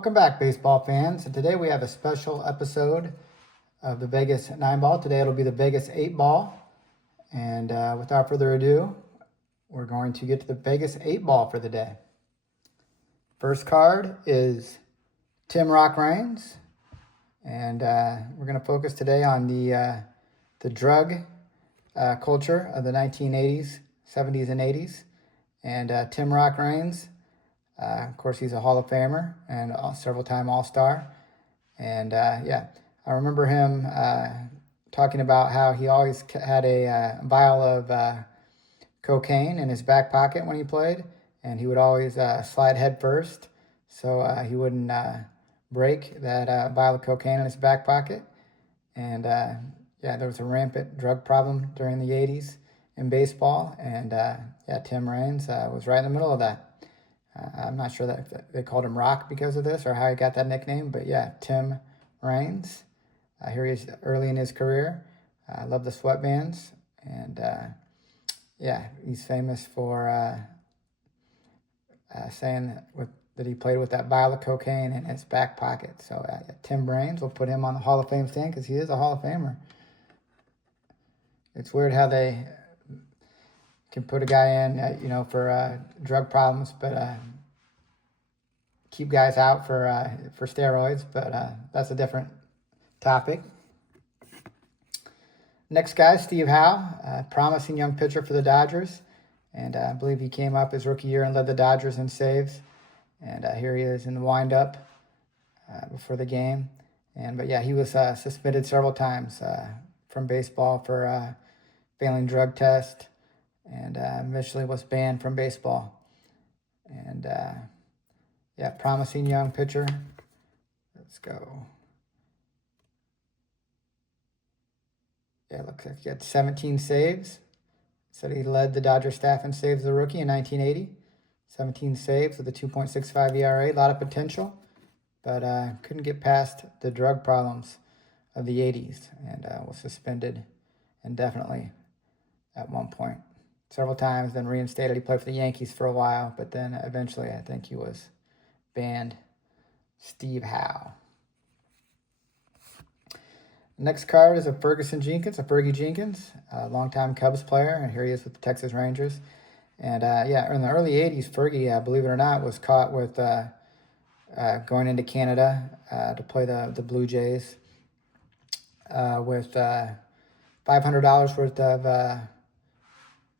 Welcome back, baseball fans. And today we have a special episode of the Vegas 9-ball. Today it'll be the Vegas 8-ball. And without further ado, we're going to get to the Vegas 8-ball for the day. First card is Tim Rock Raines. And we're going to focus today on the drug culture of the 1980s, 70s, and 80s. And Tim Rock Raines, of course, he's a Hall of Famer and several-time All-Star. And I remember him talking about how he always had a vial of cocaine in his back pocket when he played, and he would always slide head first so he wouldn't break that vial of cocaine in his back pocket. And there was a rampant drug problem during the 80s in baseball, and Tim Raines was right in the middle of that. I'm not sure that they called him Rock because of this or how he got that nickname, but Tim Raines. Here he is early in his career. I love the sweatbands, and he's famous for saying that he played with that vial of cocaine in his back pocket. So Tim Raines, we'll put him on the Hall of Fame stand because he is a Hall of Famer. It's weird how they can put a guy in, for drug problems, but keep guys out for steroids. But that's a different topic. Next guy, Steve Howe, promising young pitcher for the Dodgers, and I believe he came up his rookie year and led the Dodgers in saves. And here he is in the windup before the game. But he was suspended several times from baseball for failing drug test. And eventually was banned from baseball. And promising young pitcher. Let's go. Looks like he had 17 saves. Said he led the Dodger staff in saves as a rookie in 1980. 17 saves with a 2.65 ERA. A lot of potential, but couldn't get past the drug problems of the 80s and was suspended indefinitely at one point. Several times, then reinstated. He played for the Yankees for a while, but then eventually I think he was banned. Steve Howe. Next card is a Fergie Jenkins, a longtime Cubs player, and here he is with the Texas Rangers. And in the early 80s, Fergie, believe it or not, was caught with going into Canada to play the Blue Jays with $500 worth of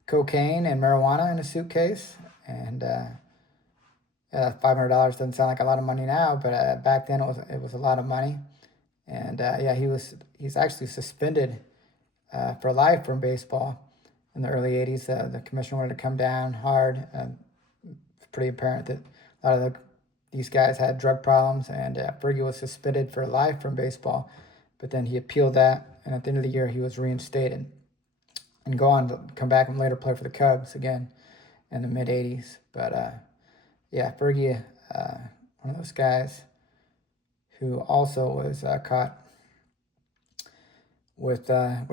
cocaine and marijuana in a suitcase. And $500 doesn't sound like a lot of money now, but back then it was a lot of money. And he's actually suspended for life from baseball in the early 80s. The commission wanted to come down hard. It's pretty apparent that a lot of these guys had drug problems, and Fergie was suspended for life from baseball. But then he appealed that, and at the end of the year he was reinstated and go on to come back and later play for the Cubs again in the mid-80s. But, Fergie, one of those guys who also was caught with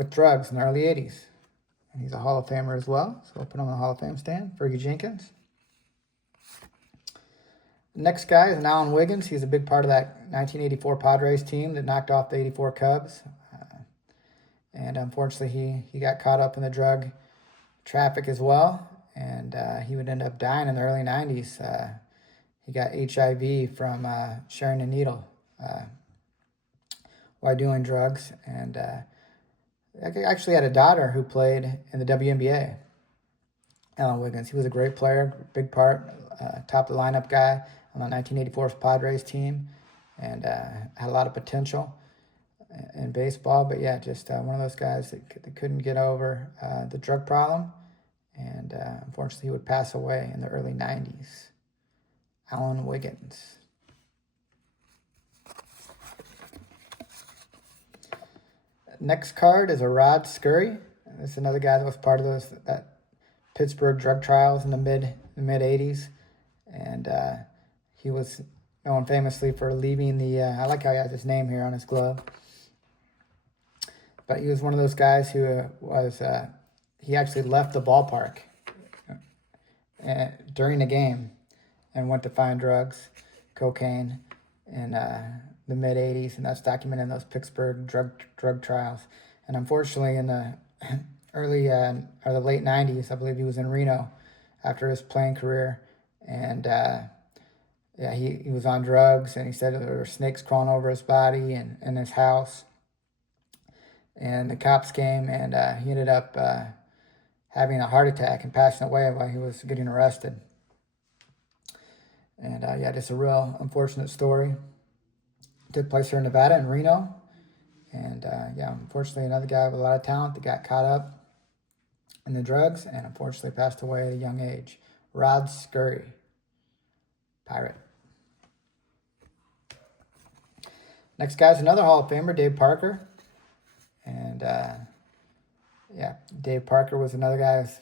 drugs in the early 80s. And he's a Hall of Famer as well, so we'll put him on the Hall of Fame stand, Fergie Jenkins. Next guy is Alan Wiggins. He's a big part of that 1984 Padres team that knocked off the 84 Cubs. And unfortunately, he got caught up in the drug traffic as well. And he would end up dying in the early 90s. He got HIV from sharing a needle while doing drugs. And I actually had a daughter who played in the WNBA, Alan Wiggins. He was a great player, big part, top of the lineup guy on the 1984 Padres team. And had a lot of potential in baseball, but just one of those guys that couldn't get over the drug problem, and unfortunately he would pass away in the early 90s. Alan Wiggins. Next card is a Rod Scurry. This is another guy that was part of that Pittsburgh drug trials in the mid 80s, and he was known famously for leaving the. I like how he has his name here on his glove. But he was one of those guys who he actually left the ballpark during the game and went to find drugs, cocaine, in the mid-'80s, and that's documented in those Pittsburgh drug trials. And unfortunately, in the early or the late 90s, I believe he was in Reno after his playing career, and yeah, he was on drugs, and he said there were snakes crawling over his body and in his house. And the cops came, and he ended up having a heart attack and passing away while he was getting arrested. And yeah, just a real unfortunate story. It took place here in Nevada, in Reno. And yeah, unfortunately, another guy with a lot of talent that got caught up in the drugs and unfortunately passed away at a young age. Rod Scurry, Pirate. Next guy's another Hall of Famer, Dave Parker. And yeah, Dave Parker was another guy who's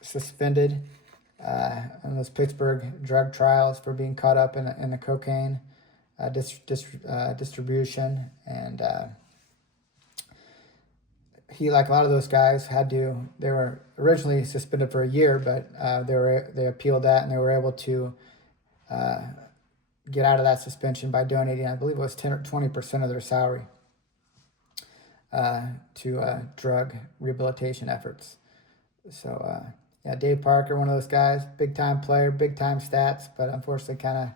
suspended in those Pittsburgh drug trials for being caught up in the cocaine distribution. And he, like a lot of those guys, they were originally suspended for a year, but they appealed that, and they were able to get out of that suspension by donating, I believe it was 10 or 20% of their salary to drug rehabilitation efforts. So yeah, Dave Parker, one of those guys, big-time player, big-time stats, but unfortunately kind of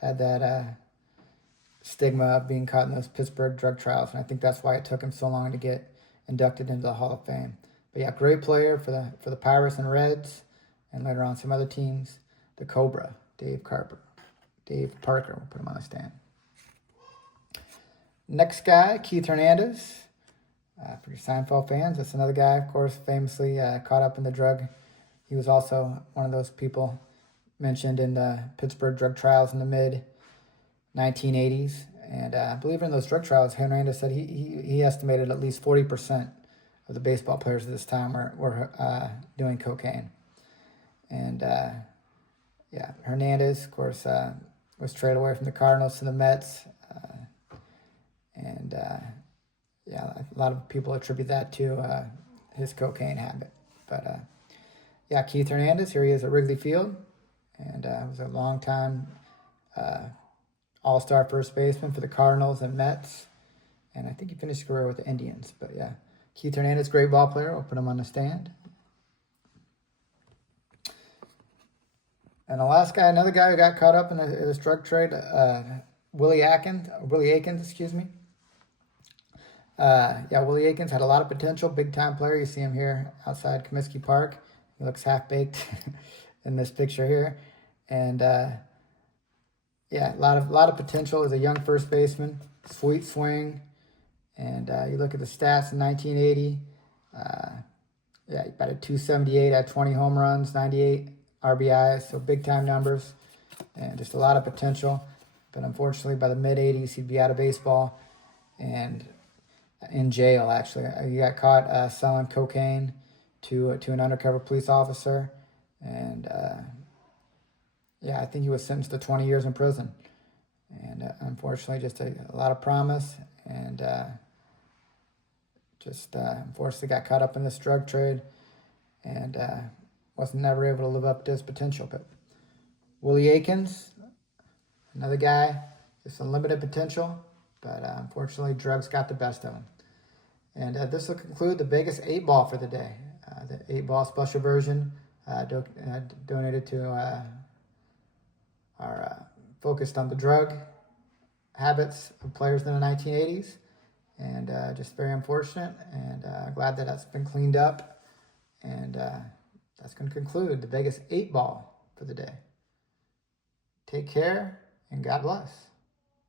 had that stigma of being caught in those Pittsburgh drug trials, and I think that's why it took him so long to get inducted into the Hall of Fame. But yeah, great player for the Pirates and Reds, and later on some other teams. The Cobra, Dave Parker. We'll put him on the stand. Next guy, Keith Hernandez. For your Seinfeld fans, that's another guy, of course, famously caught up in the drug. He was also one of those people mentioned in the Pittsburgh drug trials in the mid-1980s. And I believe in those drug trials, Hernandez said he estimated at least 40% of the baseball players at this time were doing cocaine. And yeah, Hernandez, of course, was traded away from the Cardinals to the Mets. And yeah, a lot of people attribute that to his cocaine habit. But yeah, Keith Hernandez, here he is at Wrigley Field, and was a long-time all-star first baseman for the Cardinals and Mets, and I think he finished his career with the Indians. But yeah, Keith Hernandez, great ball player. We'll put him on the stand. And the last guy, another guy who got caught up in this drug trade, Willie Aikens, excuse me. Yeah, Willie Aikens had a lot of potential, big-time player. You see him here outside Comiskey Park. He looks half-baked in this picture here. And yeah, a lot of potential as a young first baseman, sweet swing. And you look at the stats in 1980. Yeah, he batted .278, had 20 home runs, 98 RBIs, so big-time numbers, and just a lot of potential. But unfortunately, by the mid-'80s, he'd be out of baseball and in jail, actually. He got caught selling cocaine to an undercover police officer. And, yeah, I think he was sentenced to 20 years in prison. And unfortunately, just a lot of promise. And just unfortunately got caught up in this drug trade. And wasn't never able to live up to his potential. But Willie Aikens, another guy, just unlimited potential. But unfortunately, drugs got the best of him. And this will conclude the Vegas 8-ball for the day. The 8-ball special version donated to our focused on the drug habits of players in the 1980s. And just very unfortunate. And glad that that's been cleaned up. And that's going to conclude the Vegas 8-ball for the day. Take care and God bless.